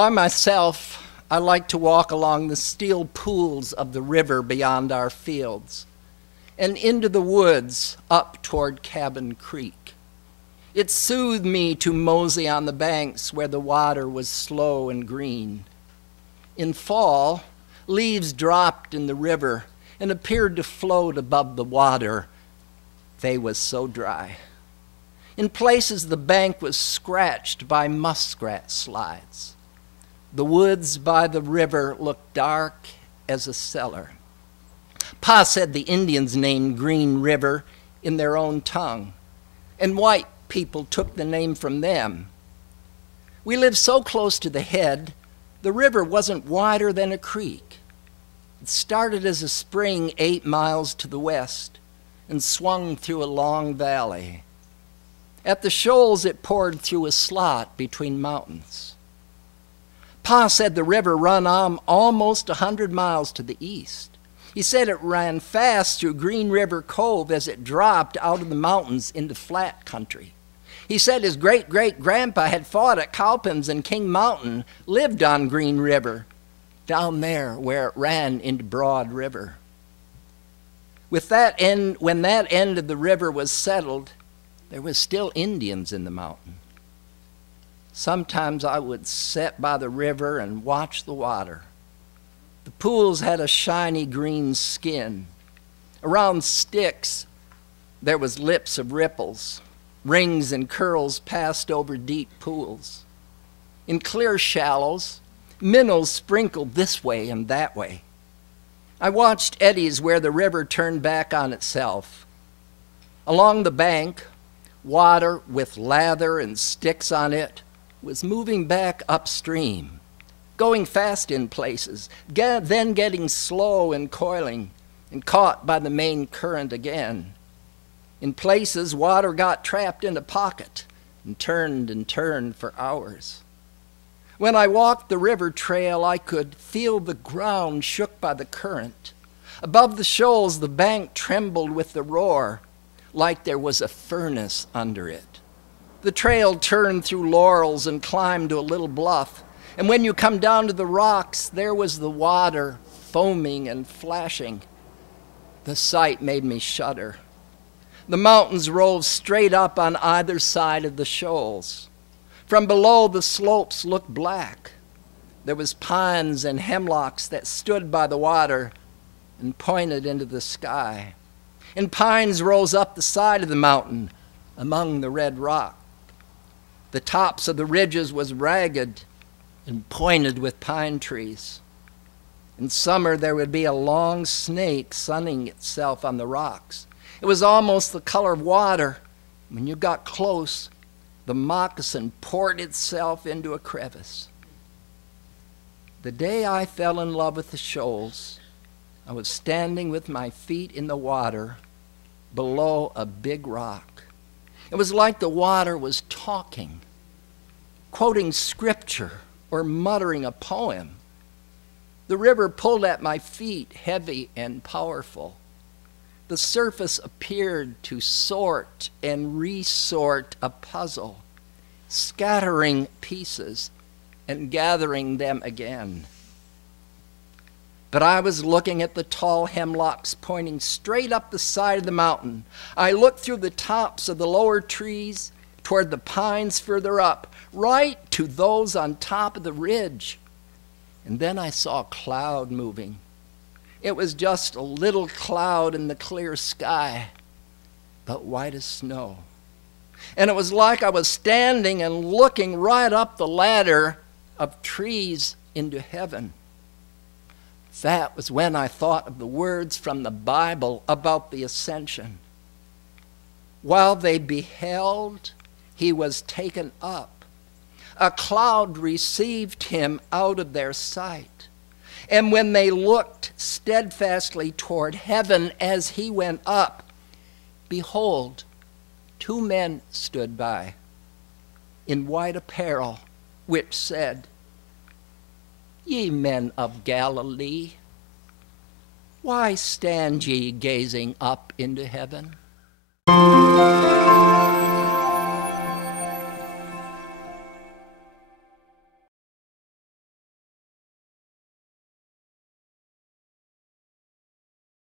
By myself, I like to walk along the still pools of the river beyond our fields and into the woods up toward Cabin Creek. It soothed me to mosey on the banks where the water was slow and green. In fall, leaves dropped in the river and appeared to float above the water. They was so dry. In places, the bank was scratched by muskrat slides. The woods by the river looked dark as a cellar. Pa said the Indians named Green River in their own tongue, and white people took the name from them. We lived so close to the head, the river wasn't wider than a creek. It started as a spring 8 miles to the west and swung through a long valley. At the Shoals, it poured through a slot between mountains. Pa said the river run almost 100 miles to the east. He said it ran fast through Green River Cove as it dropped out of the mountains into flat country. He said his great-great-grandpa had fought at Cowpens and King Mountain, lived on Green River, down there where it ran into Broad River. When that end of the river was settled, there was still Indians in the mountain. Sometimes I would sit by the river and watch the water. The pools had a shiny green skin. Around sticks, there was lips of ripples. Rings and curls passed over deep pools. In clear shallows, minnows sprinkled this way and that way. I watched eddies where the river turned back on itself. Along the bank, water with lather and sticks on it was moving back upstream, going fast in places, then getting slow and coiling and caught by the main current again. In places, water got trapped in a pocket and turned for hours. When I walked the river trail, I could feel the ground shook by the current. Above the shoals, the bank trembled with the roar, like there was a furnace under it. The trail turned through laurels and climbed to a little bluff, and when you come down to the rocks, there was the water foaming and flashing. The sight made me shudder. The mountains rose straight up on either side of the shoals. From below, the slopes looked black. There was pines and hemlocks that stood by the water and pointed into the sky. And pines rose up the side of the mountain among the red rock. The tops of the ridges was ragged and pointed with pine trees. In summer, there would be a long snake sunning itself on the rocks. It was almost the color of water. When you got close, the moccasin poured itself into a crevice. The day I fell in love with the Shoals, I was standing with my feet in the water below a big rock. It was like the water was talking, quoting scripture or muttering a poem. The river pulled at my feet, heavy and powerful. The surface appeared to sort and resort a puzzle, scattering pieces and gathering them again. But I was looking at the tall hemlocks pointing straight up the side of the mountain. I looked through the tops of the lower trees toward the pines further up, right to those on top of the ridge. And then I saw a cloud moving. It was just a little cloud in the clear sky, but white as snow. And it was like I was standing and looking right up the ladder of trees into heaven. That was when I thought of the words from the Bible about the ascension. While they beheld, he was taken up. A cloud received him out of their sight. And when they looked steadfastly toward heaven as he went up, behold, 2 men stood by in white apparel, which said, Ye men of Galilee, why stand ye gazing up into heaven?